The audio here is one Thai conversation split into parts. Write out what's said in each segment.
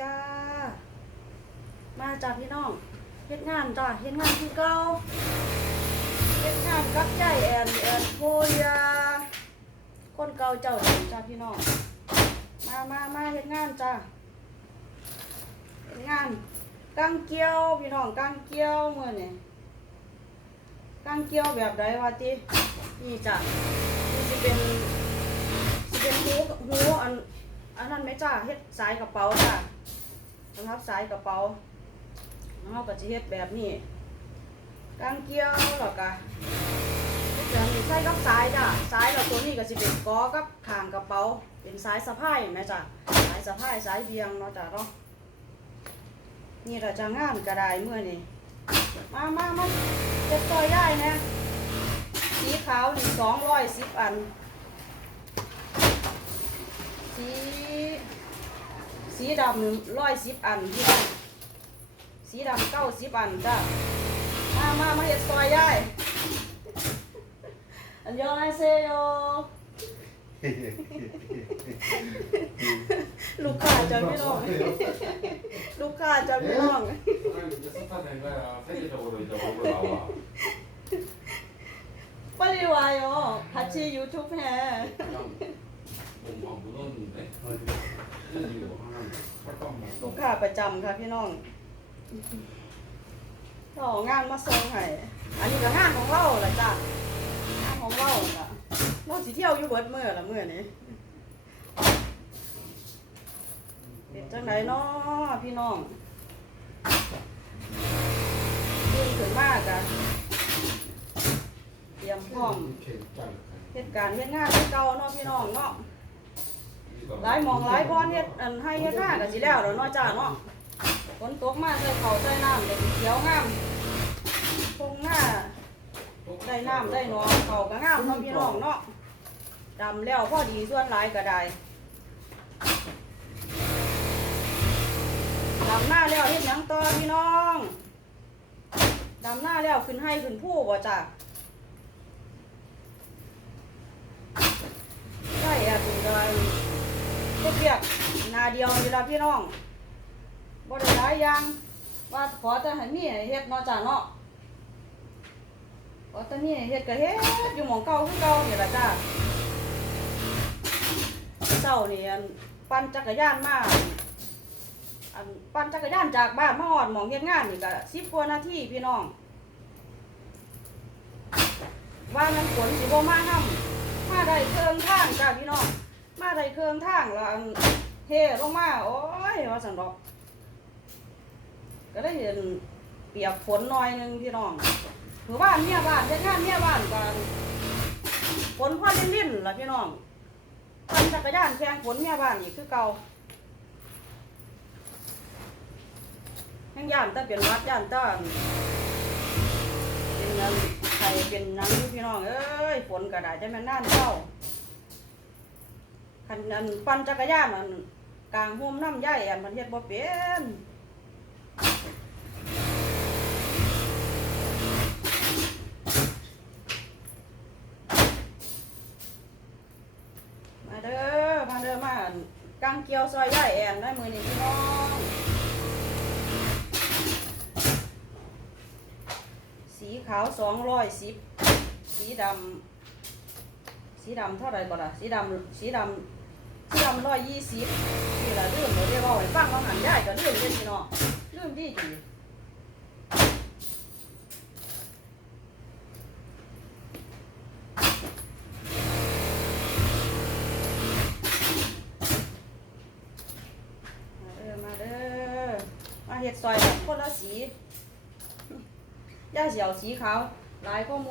จ้า มาจ้าพี่น้องเฮ็ดงานจ้าเฮ็ดงานคือเก่าเฮ็ดงานกับใจแอนแอนโพยาคนเก่าเจ้าจ้าพี่น้องมามามาเฮ็ดงานจ้าเฮ็ดงานกังเกี้ยวพี่น้องกังเกี้ยวมื้อนี้กังเกี้ยวแบบใดวะตินี่จ้ะนี่สิเป็นสิเป็นหูหูอันอันนั้นไหมจ้าเฮ็ดสายกระเป๋าจ้า สำหรับสายกระเป๋าเฮาก็สิเฮ็ดแบบนี้กังเกียวแล้วก็เดี๋ยวนี้ใส่กับสายจ้ะสายแล้วตัวนี้ก็สิเป็นกอกับขางกระเป๋า เป็นสายสะพายแม่จ้ะสายสะพายสายเบียงเนาะจ้ะเนาะนี่เราจะงานกระไดเมื่อนี่มามามาเจ็ดซอยได้นะสีขาวนี่สองร้อยสิบอันสี สีดำร้อยสิบอันพี่น้องสีดำเก้าสิบอันจ้ะมามามาเห็ดซอยได้ อันยองไอเซโย ลูกค้าจะพี่น้อง ลูกค้าจะพี่น้อง 이제 스타 된 거야. 세계 คู่ค่าลูกค้าประจำค่ะพี่น้องเรอางานมาส่งให้ อันนี้ก็งานของเราแหละจ้ะงานของเราล่ะเราสิเที่ยวอยู่เบิดมื่อละเมื่อนี้เป็นจังไดเนาะพี่น้องยืนขึ้มากะเตรียมพร้อมเหตุการณ์เฮ็ดงานที่เก่าเนาะพี่น้องเนาะ หลายหมองหลายบอนเฮ็ดอันให้เฮ็ดหน้าก็สิแล้วเดี๋ยวเนาะจ้าเนาะฝนตกมาใส่เขาใส่น้ำก็สิเขียวงามคงหน้าได้น้ำได้หนองเขาก็งามเนาะพี่น้องเนาะดำแล้วพอดีส่วนหลายก็ได้ดำหน้าแล้วเฮ็ดหยังต่อพี่น้องดำหน้าแล้วขึ้นให้ขึ้นผู้บ่จ้าใช่อะถึงจะเฮ็ดเวียกหนา เดียวนี่ละพี่น้องบ่ได้หลายอย่าง ว่าขอแต่ให้มีให้เฮ็ดเนาะจ้าเนาะขอแต่มีให้เฮ็ดก็เฮ็ดอยู่หม่องเก่าคือเก่านี่ล่ะจ้าเจ้านี่อันปั่นจักรยานมาอันปั่นจักรยานจากบ้านมาฮอดหม่องเฮ็ดงานนี่ก็10กว่านาทีพี่น้อง ว่ามันฝนสิบ่มานํมาได้เครื่องทางจ้าพี่น้อง มาได้เครื่องทางแล้ว เทลงมา โอ้ยว่าสันดอก ก็ได้เห็นเปียกฝนหน่อยหนึงพี่น้องถือบ้านเมียบ้านเฮ็ดงานเมียบ้านกันฝนพ่อลิ้นลิ้นๆล่ะพี่น้องปั่นจักรยานแข่งฝนเมียบ้านอีกคือเก่าแห่งย่านแต่เป็นวัดย่านแต่อันเป็นนันไข่เป็นนังอยู่พี่น้อง เอ้ยฝนก็ได้จะแม่นน่านเข้า คันอันปั่นจักรยานอันกลางห่มน้ำใหญ่อันมันเฮ็ดบ่เป็นมาเด้อมาเด้อมากางเกียวซอยใหญ่แอนได้มือนี้พี่น้องสีขาวสองร้อยสิบสีดำสีดำเท่าไหรก่อนล่ะสีดำสีดำ สีดำร้อยยี่สิบนี่ละลืมเราเรียกว่าไว้ฟังเราหันได้ก็ลืมเล่นพี่น้องลืมดีดีเด้อมาเห็ดซอยแบบคนละสีย่าเสียวสีขาวลายก็โม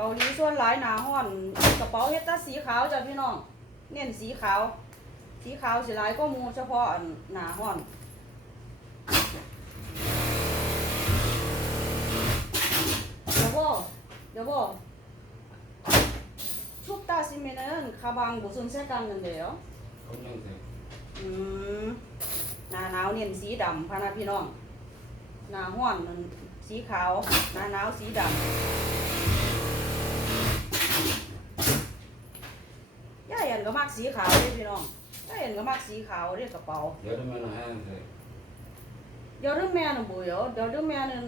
เกาหลีส่วนหลายหนาห่อนกระเป๋าเฮตตาสีขาวจ้ะพี่น้อง เน้นสีขาว สีขาวสีลายก็มูเฉพาะหนาห่อนเดี๋ยวบอเดี๋ยวบอกชุบตาซิเมนนคาบางบุซุนเซกันนั่นเดียวอืมหนาหนาวเน้นสีดำพานะพี่น้อง หนาห่อนสีขาว หนาหนาวสีดำ กสีขาวเด้พี่น้องถ้าเห็นก็มักสีขาวเด้กระเป๋า 여름에는 하얀색. เดี๋ยวเรื่องแม่น่ะบ่เดี๋ยวเดี๋ยวเรื่องแม่นั่น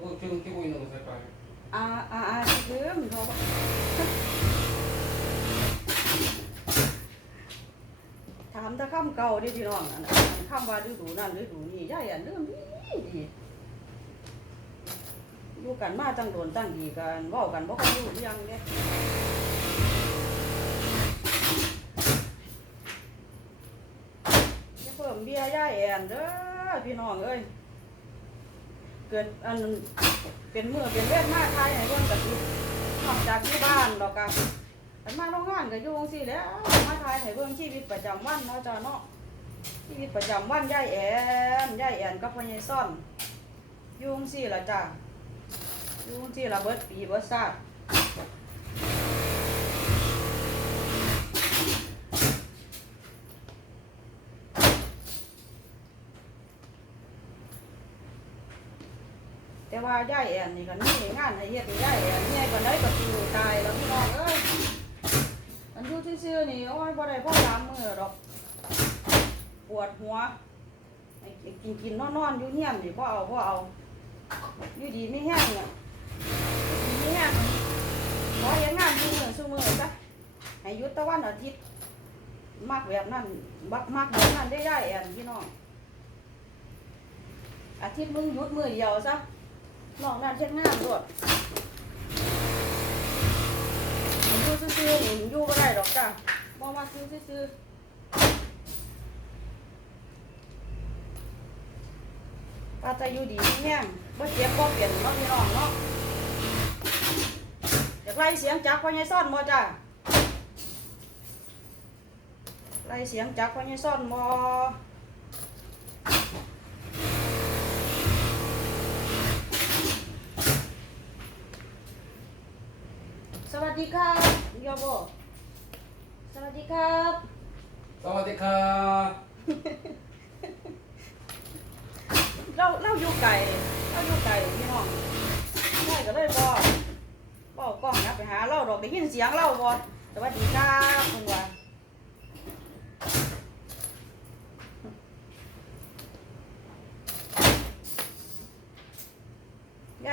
어, 지금 끼고 있는 거 색깔. อ่าอ่าอ่าคือมันเขาบอกถามถ้าคำเก่าเดิพี่น้องอันอันคำว่าฤดูนั่นฤดูนี้ย่ายอันเรื่องดีดีอยู่กันมาตั้งโดนตั้งดีกันเว้ากันบ่ค่อยรู้เรื่องเด้ เบี้ยย่าแอนเด้อพี่น้องเอ้ยเกิดอันเป็นมือเป็นเล่นมาไทยให้เบิ่งกับที่นอกจากที่บ้านดอกกันอันมาโรงงานก็อยู่จังซี่แล้วมาไทยให้เบิ่งชีวิตประจำวันเนาะจ้าเนาะชีวิตประจำวันย่ายแอนย่ายแอนกับพ่อใหญ่ซ่อนอยู่จังซี่ล่ะจ้าอยู่จังซี่ล่ะเบิดปีเบิดชาติ แต่ว่าย่ายแอนนี่ก็มีงานให้เฮ็ดให้ย่ายแอนใหญ่กว่าไหนก็สิตายแล้วพี่น้องเอ้ยอันอยู่ซื่อๆนี่โอ้ยบ่ได้พ่อสามมื้อดอก ปวดหัวให้กินกินนอนนอนอยู่เฮียนนี่บ่เอาบ่เอาอยู่ดีไม่แห้งเนี่ยอยู่ดีไม่แห้งขอเฮ็ดงานอยู่มื้อซุมื้อจ้ะให้หยุดตะวันอาทิตย์มักแบบนั้นบักมักแบบนั้นได้ย่ายแอนพี่น้องอาทิตย์มึงหยุดมือเดียวซะ นอกนั้นเฮ็ดงาด้วยอยู่ซื่อๆนี่อยู่บ่ได้ดอกจ้ะบ่มาซื้อซื่อๆป้าจะอยู่ดีมีแห้งบ่เจ็บบ่เปลี่ยนเนาะพี่น้องเนาะอยากไล่เสียงจักพ่อใหญ่ซ่อนบ่จ้าไล่เสียงจักพ่อใหญ่ซ่อนบ่ สวัสดีครับยอโบสวัสดีครับ สวัสดีครับเราเราอยู่ไกลเราอยู่ไกลพี่น้องใช่ก็เลยบอกบอกกล้องนะไปหาเราดอกได้ยินเสียงเราบอสวัสดีครับคุณวัน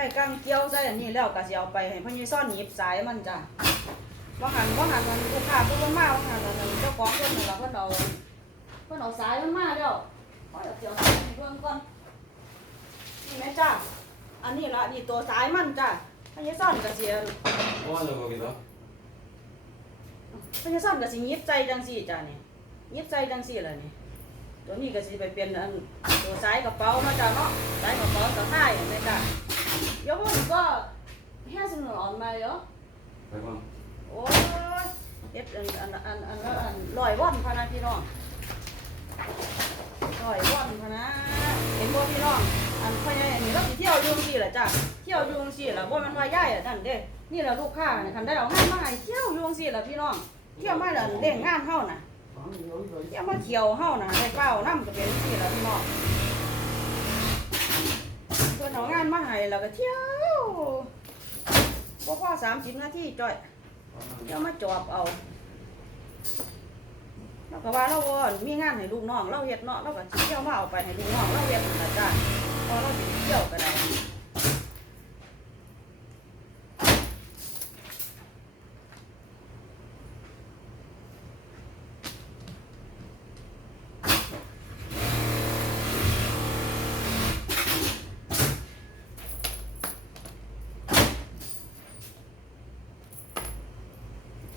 าย่ายกำเกี่ยวใส่อันนี้แล้วก็สิเอาไปให้พ่อใหญ่ซ่อนหยิบสายมันจ้ะว่าหันว่าหันมันลูกค้าเพิ่นมาว่าหันมันเจ้าของเพิ่นนั่นล่ะเพิ่นเอาเพิ่นเอาสายมันมาแล้วเอาเดี๋ยวเสียวสายให้เบิ่งก่อน นี่แม่จ้า อันนี้ละนี่ตัวสายมันจ้าพญาซ่อนกระเสีย 뭐하냐 거기서? พญาซ่อนกระสียิบใจจังสี่จ้านี่ยิบใจจังสี่ละนี่ตัวนี้กระสีไปเป็นอันตัวสายกระเป๋าเนาะจ้าเนาะสายกระเป๋าสะพายแม่จ้า เดี๋ยวผมก็แค่สนุนออนมาเยอะ100 원. โอ้ยเฮ็ดอันอันอันอันอันอันลอยว่อนพะนะพี่น้องลอยว่อนพะนะเห็นบ่พี่น้องอันพญาอันนี้เราสิเที่ยวอยู่จังซี่ล่ะจ้ะเที่ยวอยู่จังซี่ล่ะบ่แม่นว่าย้ายอะนั่นเด้นี่ล่ะลูกค้าน่ะคันได้เอางานมาให้เที่ยวอยู่จังซี่ล่ะพี่น้องเที่ยวมาแล้วเด้งงานเฮาน่ะเที่ยวมาเที่ยวเฮาน่ะได้เป้านํก็เป็นจังซี่ล่ะพี่น้องเพิ่นเอางานมาใเราก็เที่ยวบ่พอ30นาทีจ้อยเดี๋ยวมาจอบเอาเราก็ว่าเราวอนมีงานให้ลูกน้องเราเฮ็ดเนาะเราก็เที่ยวมาเอาไปให้ลูกน้องเราเฮ็ดนะจ้าพอเราเที่ยวก็ได้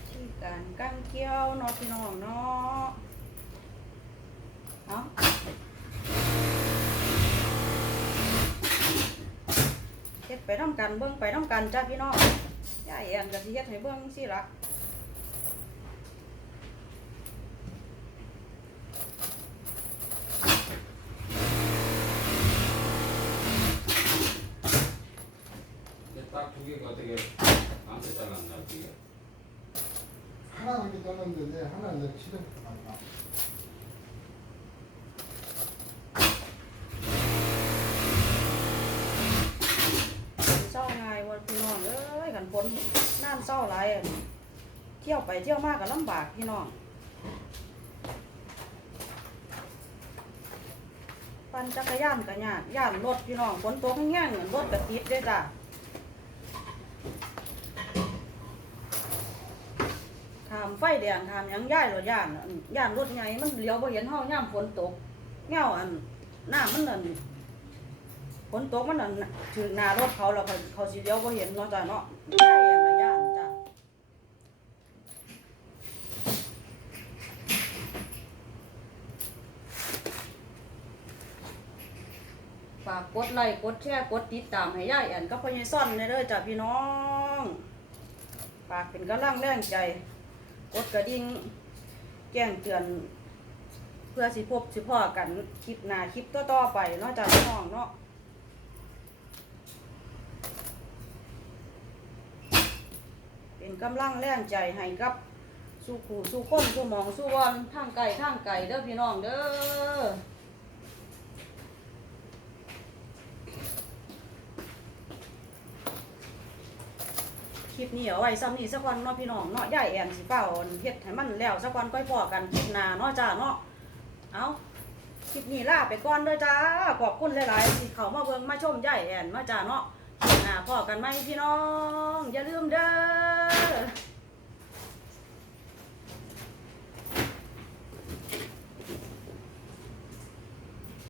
ที่การกั้ง เกี้ยวนอพี่น้องเนาะเนาะเฮ็ดไปน้ำกันเบิ้งไปน้ำกันจ้าพี่น้องยายแอนกับที่เฮ็ดให้เบิ้งสิละตักทุกอย่างก็กัน 잘랐는데 하나는 치료 들어간 다. เศร้าง่ายวันพี่น้องเอ้กันฝนน้ำเศร้าไรเที่ยวไปเที่ยวมากก็ลำบากพี่น้องปั่นจักรยานก็ยากยานรถพี่น้องฝนตกแห้งๆเหมือนรถกระติดเด้วยจ้ะามไฟแดงขามยังย่ายรถย่านอันย่านรถใหญ่มันเลี้ยวบ่เห็นเฮาย่ามฝนตกเงาอันน้ามันนั่นฝนตกมันนั่นถึงหน้ารถเขาแล้วเขาเขาสิเลี้ยวบ่เห็นเนาะจ้ะเนาะย่ายอันละย่านจ้ะฝากกดไลค์กดแชร์กดติดตามให้ย่ายแอนกับพ่อใหญ่ซ่อนในเด้อจ้ะพี่น้องฝากเป็นกำลังแรงใจ กดกระดิ่งแจ้งเตือน เพื่อสิพบสิพ่อกันคลิปหน้าคลิปต่อๆไปเนาะจ้ะพี่น้องเนาะเป็นกำลังแรงใจให้กับสู้ขู่สู้คนสู้หมองสู้วอนทางไก่ทางไก่เด้อพี่น้องเด้อ คลิปนี้เอาไว้ซ้ำนี่สักวันเนาะพี่น้องเนาะย่ายแอนสิเป้าเฮ็ดให้มันแล้วสักวันก้อยพอกันคลิปหน้าเนาะจ้าเนาะเอาคลิปนี้ลาไปก่อนเด้อจ้าขอบคุณหลายๆที่เขามาเบิ่งมาชมย่ายแอนมาจ้าเนาะคลิปหน้าพอกันไหมพี่น้อง อย่าลืมเด้อ